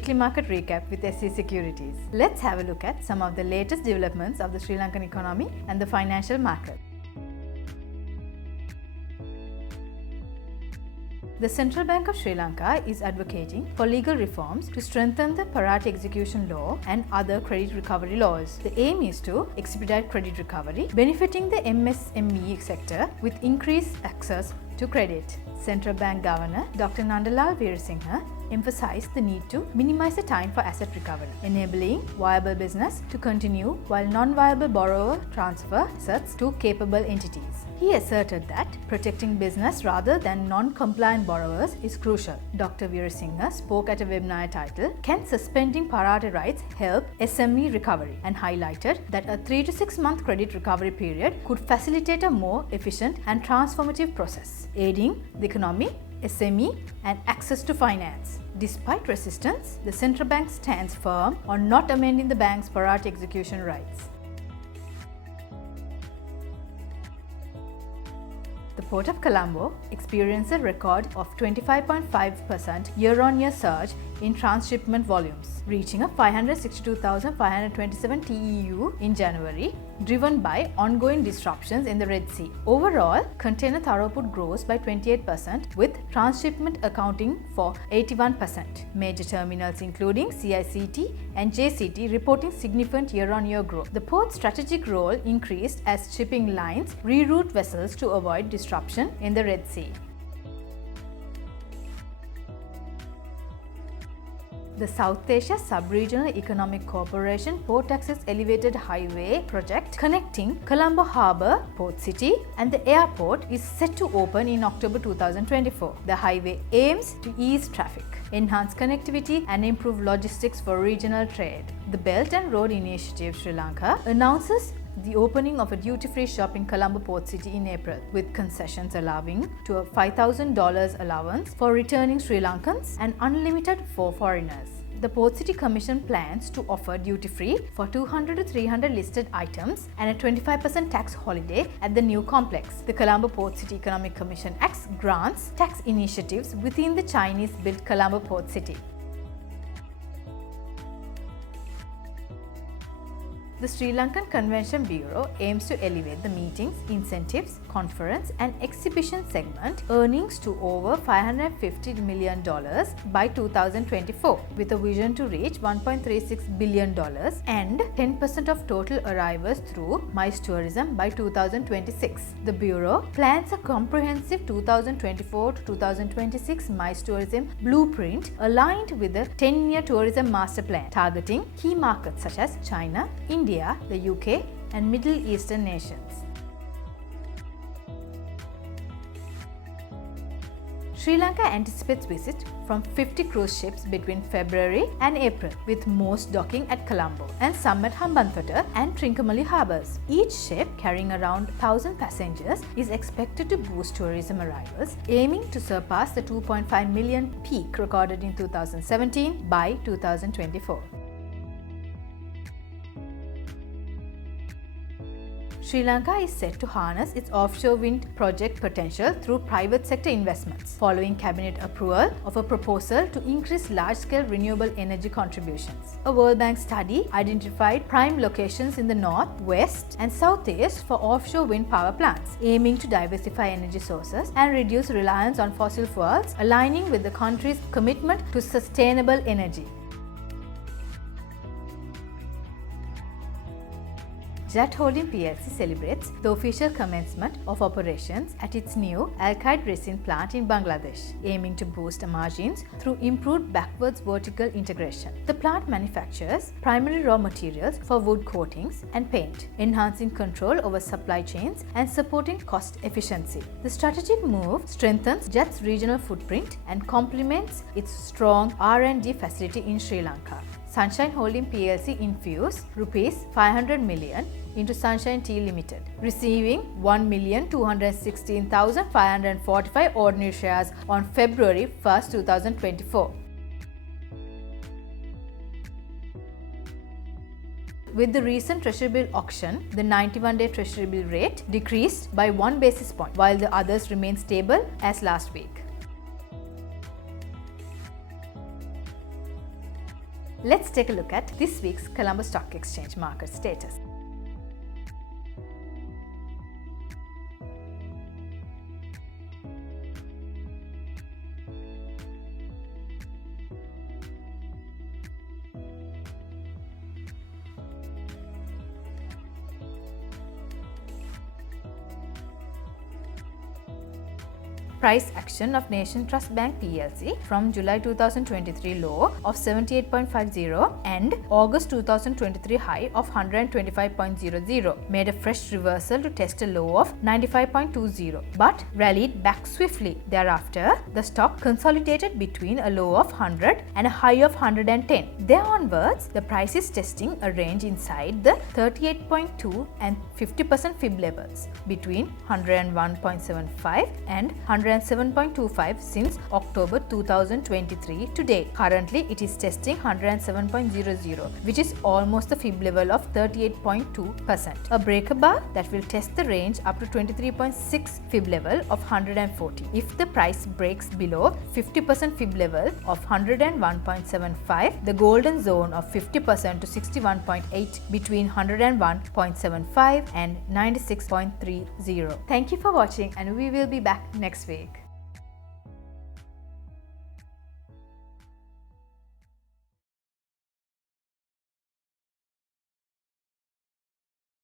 weekly market recap with SC Securities. Let's have a look at some of the latest developments of the Sri Lankan economy and the financial market. The Central Bank of Sri Lanka is advocating for legal reforms to strengthen the Parate execution law and other credit recovery laws. The aim is to expedite credit recovery, benefiting the MSME sector with increased access to credit. Central Bank Governor Dr. Nandalal Veerasinghe emphasized the need to minimize the time for asset recovery, enabling viable business to continue while non-viable borrower transfer assets to capable entities. He asserted that protecting business rather than non-compliant borrowers is crucial. Dr. Veerasinghe spoke at a webinar titled, "Can Suspending Parate Rights Help SME Recovery?" and highlighted that a 3 to 6 month credit recovery period could facilitate a more efficient and transformative process, aiding the economy, SME, and access to finance. Despite resistance, the central bank stands firm on not amending the bank's Parate execution rights. The Port of Colombo experienced a record of 25.5% year-on-year surge in transshipment volumes, reaching a 562,527 TEU in January, driven by ongoing disruptions in the Red Sea. Overall, container throughput grows by 28%, with transshipment accounting for 81%. Major terminals including CICT and JCT reporting significant year-on-year growth. The port's strategic role increased as shipping lines reroute vessels to avoid disruption in the Red Sea. The South Asia Sub-Regional Economic Cooperation Port Access Elevated Highway project connecting Colombo Harbour, Port City and the airport is set to open in October 2024. The highway aims to ease traffic, enhance connectivity and improve logistics for regional trade. The Belt and Road Initiative Sri Lanka announces the opening of a duty-free shop in Colombo Port City in April, with concessions allowing to a $5,000 allowance for returning Sri Lankans and unlimited for foreigners. The Port City Commission plans to offer duty-free for 200 to 300 listed items and a 25% tax holiday at the new complex. The Colombo Port City Economic Commission Acts grants tax initiatives within the Chinese-built Colombo Port City. The Sri Lankan Convention Bureau aims to elevate the meetings, incentives, conference and exhibition segment earnings to over $550 million by 2024, with a vision to reach $1.36 billion and 10% of total arrivals through MICE tourism by 2026. The Bureau plans a comprehensive 2024 to 2026 MICE tourism blueprint aligned with the 10-year tourism master plan, targeting key markets such as China, India, the UK and Middle Eastern nations. Sri Lanka anticipates visit from 50 cruise ships between February and April, with most docking at Colombo and some at Hambantota and Trincomalee harbours. Each ship, carrying around 1,000 passengers, is expected to boost tourism arrivals, aiming to surpass the 2.5 million peak recorded in 2017 by 2024. Sri Lanka is set to harness its offshore wind project potential through private sector investments, following cabinet approval of a proposal to increase large-scale renewable energy contributions. A World Bank study identified prime locations in the north, west and southeast for offshore wind power plants, aiming to diversify energy sources and reduce reliance on fossil fuels, aligning with the country's commitment to sustainable energy. Jet Holding plc celebrates the official commencement of operations at its new alkyd resin plant in Bangladesh, aiming to boost margins through improved backwards vertical integration. The plant manufactures primary raw materials for wood coatings and paint, enhancing control over supply chains and supporting cost efficiency. The strategic move strengthens Jet's regional footprint and complements its strong R&D facility in Sri Lanka. Sunshine Holding plc infused ₹500 million into Sunshine Tea Limited, receiving 1,216,545 ordinary shares on February 1, 2024. With the recent Treasury-bill auction, the 91-day Treasury-bill rate decreased by 1 basis point, while the others remained stable as last week. Let's take a look at this week's Colombo Stock Exchange market status. Price action of Nation Trust Bank PLC from July 2023 low of 78.50 and August 2023 high of 125.00 made a fresh reversal to test a low of 95.20 but rallied back swiftly. Thereafter, the stock consolidated between a low of 100 and a high of 110. There onwards, the price is testing a range inside the 38.2 and 50% fib levels between 101.75 and 107.25 since October 2023 to date. Currently, it is testing 107.00, which is almost the fib level of 38.2%. A breaker bar that will test the range up to 23.6 fib level of 140. If the price breaks below 50% fib level of 101.75, the golden zone of 50% to 61.8 between 101.75 and 96.30. Thank you for watching, and we will be back next week.